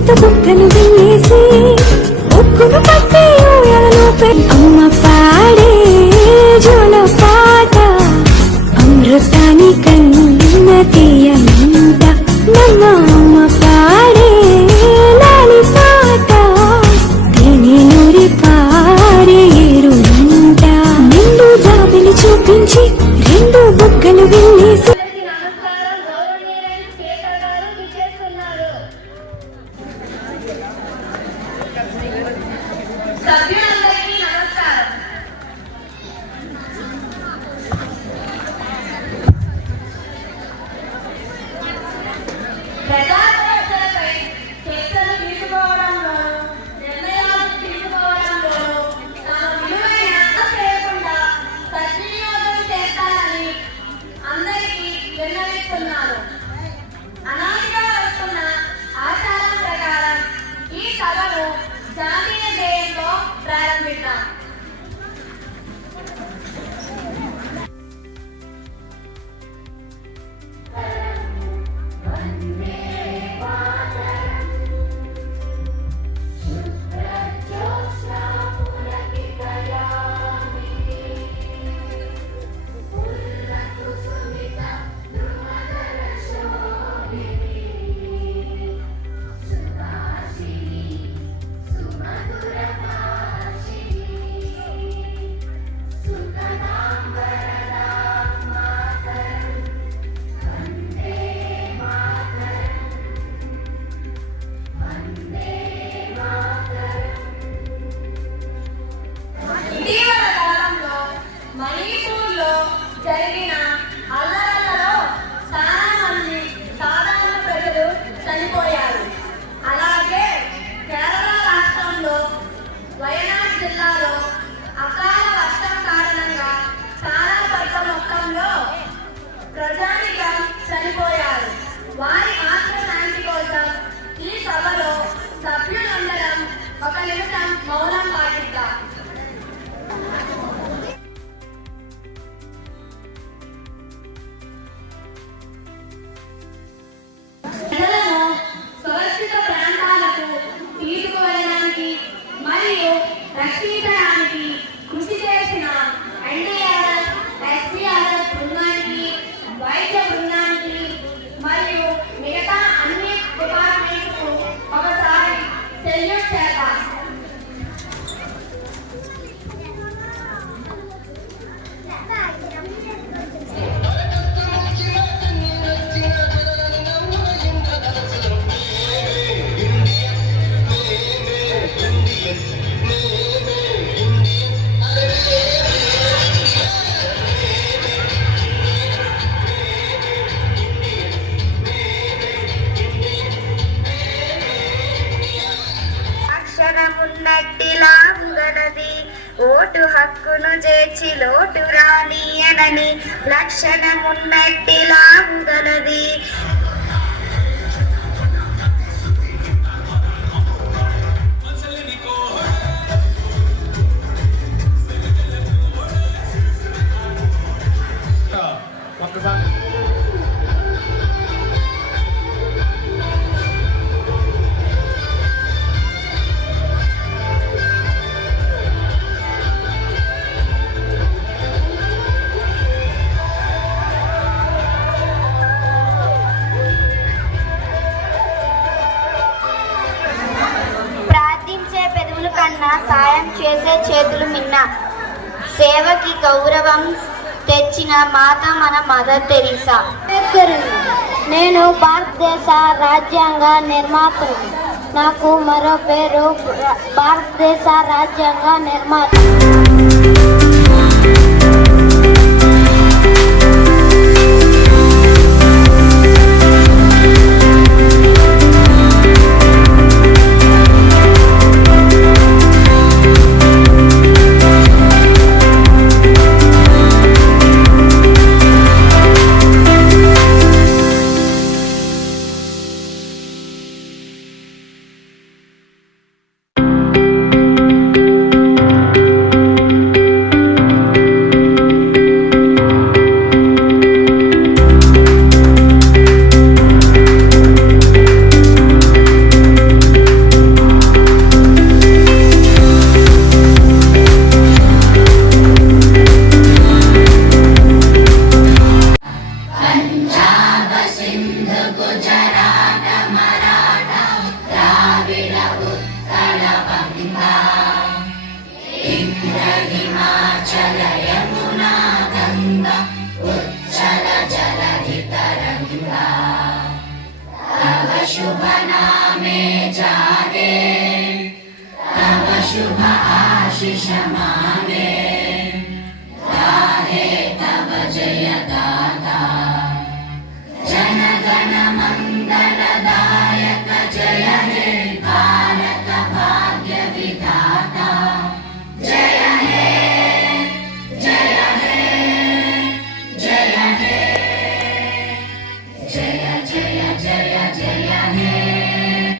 లేత బుక్కలు వెళ్ళేసి ఒక్కును పట్టి ఊయలలో అమ్మ పాడే జోల పాట అమృతాని కన్న తీయనంట నమ్మ అమ్మ పాడే లాలి పాట తేనె నూరి పారే ఏరునంట నిండు జాబిలి చూపించి రెండు బుక్కలు వెళ్ళేసి సభ్యులందరికీ నమస్కారం. ప్రజా సమస్యలపై చర్చలు తీసుకోవడంలో, నిర్ణయాలు తీసుకోవడంలో తాను విలువైన చేయకుండా సద్వినియోగం చేస్తానని అందరికీ విన్నవిస్తున్నారు. అనాదిగా వస్తున్న ఆచారం ప్రకారం ఈ సభను జాతీయ ధ్యేయంతో ప్రారంభిద్దాం. జరిగిన అల్లర్లలో చాలా మంది సాధారణ ప్రజలు చనిపోయారు. అలాగే కేరళ రాష్ట్రంలో వయనాడ్ జిల్లాలో అకాల వర్షం కారణంగా చాలా పెద్ద మొత్తంలో ప్రజానికం చనిపోయారు. వారి ఆత్మశాంతి కోసం ఈ సభలో సభ్యులందరం 1 నిమిషం మౌనం పాటిద్దాం. మరియు రక్షించడానికి కృషి చేసిన ఎన్డీఆర్ఎఫ్, ఎస్డీఆర్ఎఫ్ బృందానికి, వైద్య బృందానికి మరియు మిగతా అన్ని డిపార్ట్మెంట్స్ ఒకసారి సెల్యూట్ చేద్దాం. లక్షణమున్నట్టిలాగనది ఓటు హక్కును చేర్చి లోటు రానియనని లక్షణమున్నట్టిలాగనది సాయం చేసే చేతులు మిన్న. సేవకి గౌరవం తెచ్చిన మాత మన మదర్ తెరీసా. నేను భారతదేశ రాజ్యాంగ నిర్మాతను. నాకు మరో పేరు భారతదేశ రాజ్యాంగ నిర్మాత. शुभ नामे जागे तव शुभ आशीष मांगे गाहे तव जय गा